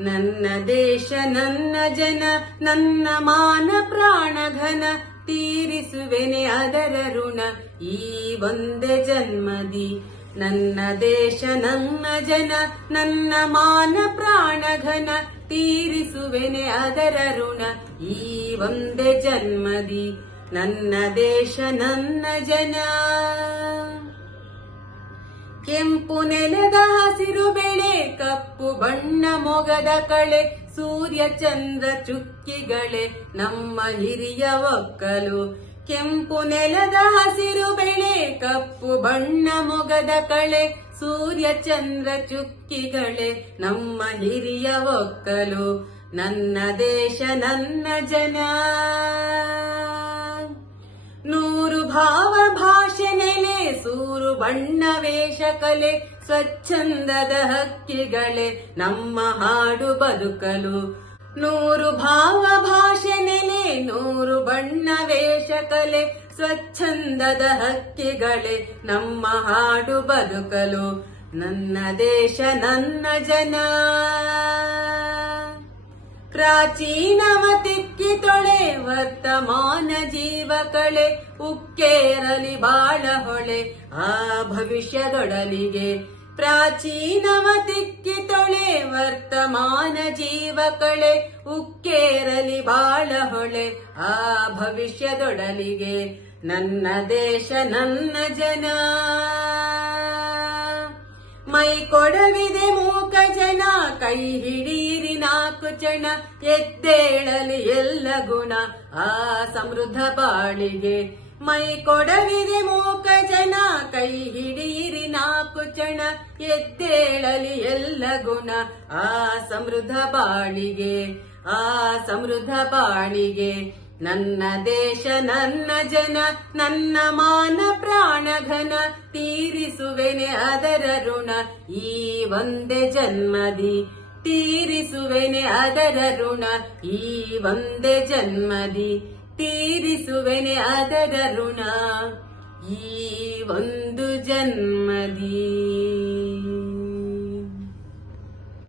ನನ್ನ ದೇಶ ನನ್ನ ಜನ ನನ್ನ ಮಾನ ಪ್ರಾಣಘನ ತೀರಿಸುವೆನೆ ಅದರ ಋಣ ಈ ಒಂದೇ ಜನ್ಮದಿ. ನನ್ನ ದೇಶ ನನ್ನ ಜನ ನನ್ನ ಮಾನ ಪ್ರಾಣಘನ ತೀರಿಸುವೆನೆ ಅದರ ಋಣ ಈ ಒಂದೇ ಜನ್ಮದಿ. ನನ್ನ ದೇಶ ನನ್ನ ಜನ. ಕೆಂಪು ನೆಲದ ಹಸಿರು ಬೆಳೆ ಕಪ್ಪು ಬಣ್ಣ ಮೊಗದ ಕಳೆ ಸೂರ್ಯ ಚಂದ್ರ ಚುಕ್ಕಿಗಳೇ ನಮ್ಮ ಹಿರಿಯ ಒಕ್ಕಲು. ಕೆಂಪು ನೆಲದ ಹಸಿರು ಬೆಳೆ ಕಪ್ಪು ಬಣ್ಣ ಮೊಗದ ಕಳೆ ಸೂರ್ಯ ಚಂದ್ರ ಚುಕ್ಕಿಗಳೇ ನಮ್ಮ ಹಿರಿಯ ಒಕ್ಕಲು. ನನ್ನ ದೇಶ ನನ್ನ ಜನ. ನೂರು ಭಾವ ಭಾಷೆ ನೆಲೆ ಸೂರು ಬಣ್ಣ ವೇಷ ಕಲೆ ಸ್ವಚ್ಛಂದದ ಹಕ್ಕಿಗಳೇ ನಮ್ಮ ಹಾಡು ಬದುಕಲು. ನೂರು ಭಾವ ಭಾಷೆ ನೆಲೆ ನೂರು ಬಣ್ಣ ವೇಷ ಕಲೆ ಸ್ವಚ್ಛಂದದ ಹಕ್ಕಿಗಳೇ ನಮ್ಮ ಹಾಡು ಬದುಕಲು. ನನ್ನ ದೇಶ ನನ್ನ ಜನ. ಪ್ರಾಚೀನವ ತಿಕ್ಕಿ ತೊಳೆ ವರ್ತಮಾನ ಜೀವ ಕಳೆ ಉಕ್ಕೇರಲಿ ಬಾಳ ಹೊಳೆ ಆ ಭವಿಷ್ಯದೊಡಲಿಗೆ. ಪ್ರಾಚೀನವ ತಿಕ್ಕಿ ತೊಳೆ ವರ್ತಮಾನ ಜೀವ ಕಳೆ ಉಕ್ಕೇರಲಿ ಬಾಳ ಹೊಳೆ ಆ ಭವಿಷ್ಯದೊಡಲಿಗೆ. ನನ್ನ ದೇಶ ನನ್ನ ಜನ. ಮೈ ಕೊಡವಿದೆ ಮೂಕ ಜನ ಕೈ ಹಿಡೀರಿ ನಾಲ್ಕು ಚಣ ಎದ್ದೇಳಲಿ ಎಲ್ಲ ಗುಣ ಆ ಸಮೃದ್ಧ ಬಾಳಿಗೆ. ಮೈ ಕೊಡವಿದೆ ಮೂಕ ಜನ ಕೈ ಹಿಡೀರಿ ನಾಲ್ಕು ಚಣ ಎದ್ದೇಳಲಿ ಎಲ್ಲ ಗುಣ ಆ ಸಮೃದ್ಧ ಬಾಳಿಗೆ ಆ ಸಮೃದ್ಧ ಬಾಳಿಗೆ. ನನ್ನ ದೇಶ ನನ್ನ ಜನ ನನ್ನ ಮಾನ ಪ್ರಾಣಘನ ತೀರಿಸುವೆನೆ ಅದರ ಋಣ ಈ ಒಂದೇ ಜನ್ಮದಿ. ತೀರಿಸುವೆನೆ ಅದರ ಋಣ ಈ ಒಂದೇ ಜನ್ಮದಿ. ತೀರಿಸುವೆನೆ ಅದರ ಋಣ ಈ ಒಂದು ಜನ್ಮದಿ.